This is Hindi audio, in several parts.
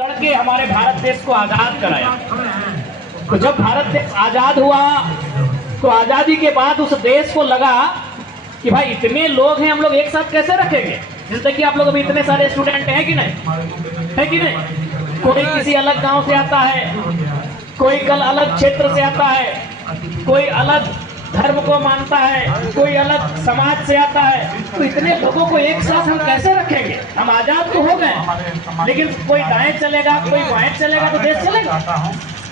लड़के हमारे भारत देश को आजाद कराया। तो जब भारत देश आजाद हुआ तो आजादी के बाद उस देश को लगा कि भाई इतने लोग हैं, हम लोग एक साथ कैसे रखेंगे। जैसे कि आप लोग अभी इतने सारे स्टूडेंट हैं कि नहीं, है कि नहीं। कोई किसी अलग गांव से आता है, कोई कल अलग क्षेत्र से आता है, कोई अलग धर्म को मानता है, कोई अलग समाज से आता है। तो इतने लोगों को एक साथ हम कैसे रखेंगे। हम आजाद तो हो गए, लेकिन कोई दाएं चलेगा, कोई बाएं चलेगा तो देश चलेगा।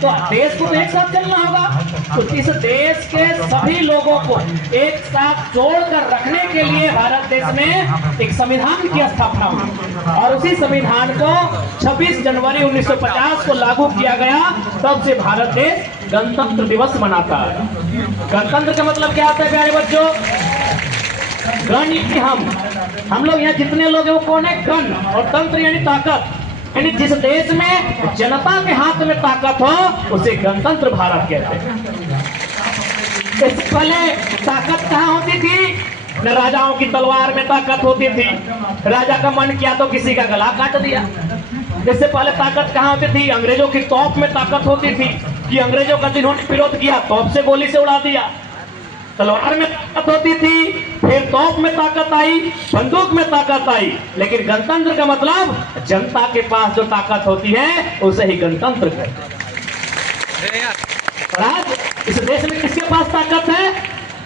तो देश को तो एक साथ चलना होगा। तो इस देश के सभी लोगों को एक साथ जोड़कर रखने के लिए भारत देश में एक संविधान की स्थापना हुई और उसी संविधान को 26 जनवरी 1950 को लागू किया गया। तब से भारत देश गणतंत्र दिवस मनाता है। गणतंत्र का मतलब क्या होता है प्यारे बच्चों। गण यानी हम लोग यहाँ जितने लोग हैं वो कौन है, गण, और तंत्र यानी ताकत। यानी जिस देश में जनता के हाथ में ताकत हो उसे गणतंत्र भारत कहते हैं। इससे पहले ताकत कहाँ होती थी, न राजाओं की तलवार में ताकत होती थी। राजा का मन किया तो किसी का गला काट दिया। इससे पहले ताकत कहाँ होती थी, अंग्रेजों की तोप में ताकत होती थी कि अंग्रेजों का जिन्होंने विरोध किया तोप से गोली से उड़ा दिया। तलवार में ताकत होती थी, फिर तोप में ताकत आई, बंदूक में ताकत आई। लेकिन गणतंत्र का मतलब जनता के पास जो ताकत होती है उसे ही गणतंत्र कहते हैं। आज इस देश में किसके पास ताकत है,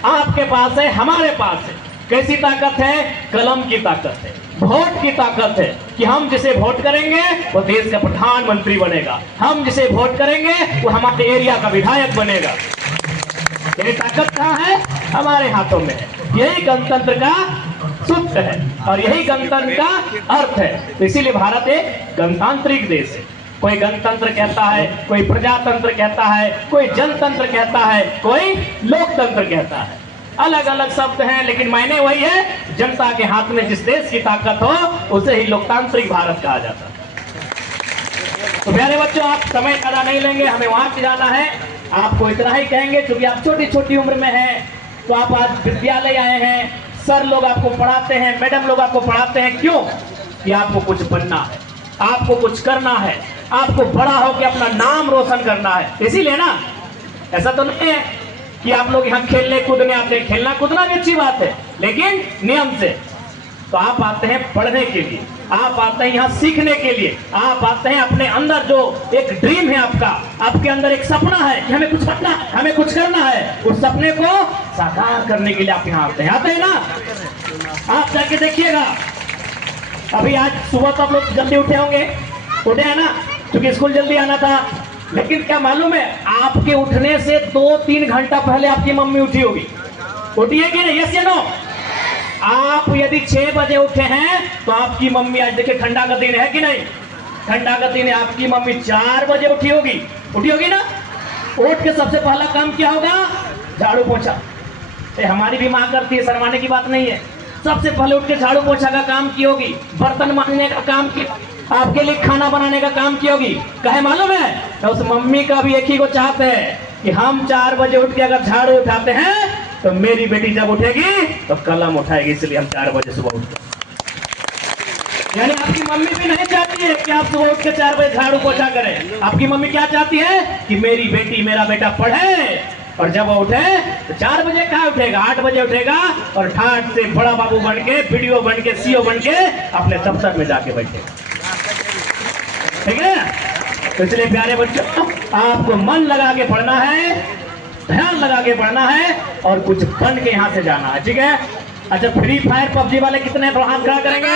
आपके पास है, हमारे पास है। कैसी ताकत है, कलम की ताकत है, वोट की ताकत है कि हम जिसे वोट करेंगे वो देश का प्रधानमंत्री बनेगा, हम जिसे वोट करेंगे वो हमारे एरिया का विधायक बनेगा। ये ताकत कहाँ है, हमारे हाथों में है। यही गणतंत्र का सूत्र है और यही गणतंत्र का अर्थ है। तो इसीलिए भारत एक गणतांत्रिक देश है। कोई गणतंत्र कहता है, कोई प्रजातंत्र कहता है, कोई जनतंत्र कहता है, कोई लोकतंत्र कहता है। अलग अलग शब्द हैं लेकिन मायने वही है। जनता के हाथ में जिस देश की ताकत हो उसे ही लोकतांत्रिक भारत कहा जाता है। तो प्यारे बच्चों, आप समय ज्यादा नहीं लेंगे, हमें वहां जाना है। आपको इतना ही कहेंगे, क्योंकि आप छोटी छोटी उम्र में हैं तो आप आज विद्यालय आए हैं, सर लोग आपको पढ़ाते हैं, मैडम लोग आपको पढ़ाते हैं। क्यों? कि आपको कुछ बनना है, आपको कुछ करना है, आपको बड़ा होकर अपना नाम रोशन करना है। इसीलिए ना, ऐसा तो नहीं है कि आप लोग यहाँ खेलने कूदने आते हैं। खेलना कूदना भी अच्छी बात है लेकिन नियम से। तो आप आते हैं पढ़ने के लिए, आप आते हैं यहाँ सीखने के लिए, आप आते हैं अपने अंदर जो एक ड्रीम है आपका, आपके अंदर एक सपना है कि हमें कुछ बनना है, हमें कुछ करना है। उस सपने को साकार करने के लिए आप यहाँ आते हैं ना। आप जाके देखिएगा, अभी आज सुबह तो आप लोग जल्दी उठे होंगे, उठे हैं ना, क्योंकि स्कूल जल्दी आना था। लेकिन क्या मालूम है, आपके उठने से 2-3 घंटा पहले आपकी मम्मी उठी होगी। उठी है कि नहीं, यस या नो? आप यदि 6 बजे उठे हैं तो आपकी मम्मी, आज देखिए ठंडा का दिन है कि नहीं, ठंडा का दिन है, आपकी मम्मी 4 बजे उठी होगी ना। उठ के सबसे पहला काम क्या होगा, झाड़ू पोछा। हमारी भी माँ करती है, शर्माने की बात नहीं है। सबसे पहले उठ के झाड़ू पोछा का काम की होगी, बर्तन मांजने का काम की, आपके लिए खाना बनाने का काम की होगी। कहे मालूम है, तो उस मम्मी का भी एक ही को चाहते हैं कि हम 4 बजे उठ के अगर झाड़ू उठाते हैं तो मेरी बेटी जब उठेगी तो कलम उठाएगी। इसलिए हम 4 बजे सुबह उठते। यानी आपकी मम्मी भी नहीं चाहती है कि आप सुबह उठ के 4 बजे झाड़ू पोछा करें। आपकी मम्मी क्या चाहती है कि मेरी बेटी, मेरा बेटा पढ़े, और जब वो उठे तो 4 बजे कहाँ उठेगा, 8 बजे उठेगा और ठाट से बड़ा बाबू बन के, बीडीओ बन के, सीओ बन के अपने दफ्तर में जाके बैठे। ठीक है। तो इसलिए प्यारे बच्चों, आपको मन लगा के पढ़ना है, ध्यान लगा के पढ़ना है और कुछ बन के यहाँ से जाना है। ठीक है। अच्छा, फ्री फायर पबजी वाले कितने तो हाथ खड़ा करेंगे?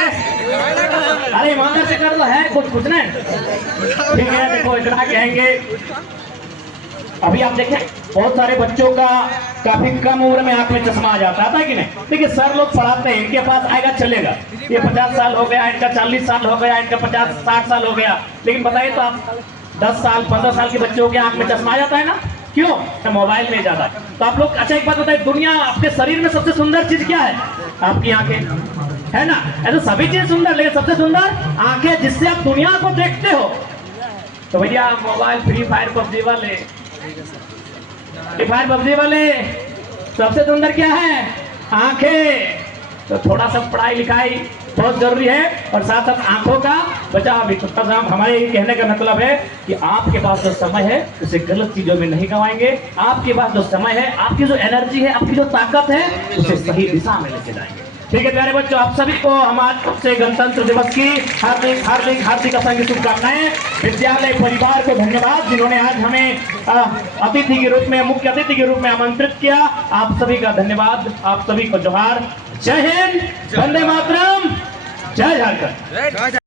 अरे ईमानदार से कर दो, है कुछ नहीं। ठीक है, देखो इतना कहेंगे। अभी आप देखें, बहुत सारे बच्चों का काफी कम उम्र में आंख में चश्मा आ जाता है कि नहीं। देखिए, सर लोग पढ़ाते हैं, इनके पास आएगा चलेगा, ये 50 साल हो गया, इनका 40 साल हो गया, इनका 50-60 साल हो गया। लेकिन बताइए तो आप 10 साल 15 साल के बच्चों के आंख में चश्मा आ जाता है ना। क्यों? तो मोबाइल में ज्यादा। तो आप लोग, अच्छा एक बात बताइए, दुनिया, आपके शरीर में सबसे सुंदर चीज क्या है? आपकी आंखें, है ना। ऐसे सभी चीज सुंदर, लेकिन सबसे सुंदर आंखें, जिससे आप दुनिया को देखते हो। तो भैया मोबाइल, फ्री फायर पबजी वाले सबसे सुंदर क्या है? आंखें। तो थोड़ा सा पढ़ाई लिखाई बहुत जरूरी है। और साथ साथ आंखों का बचाव भी। छोटा सा हमारे कहने का मतलब है कि आपके पास जो समय है उसे गलत चीजों में नहीं गंवाएंगे। आपके पास जो समय है, आपकी जो एनर्जी है, आपकी जो ताकत है, उसे सही दिशा में लेके जाएंगे। ठीक है प्यारे बच्चों, आप सभी को हमारे से गणतंत्र दिवस की हार्दिक हार्दिक हार्दिक असंख्य शुभकामनाएं। विद्यालय परिवार को धन्यवाद जिन्होंने आज हमें अतिथि के रूप में, मुख्य अतिथि के रूप में आमंत्रित किया। आप सभी का धन्यवाद, आप सभी को जोहार। जय हिंद, वंदे मातरम, जय झारखंड।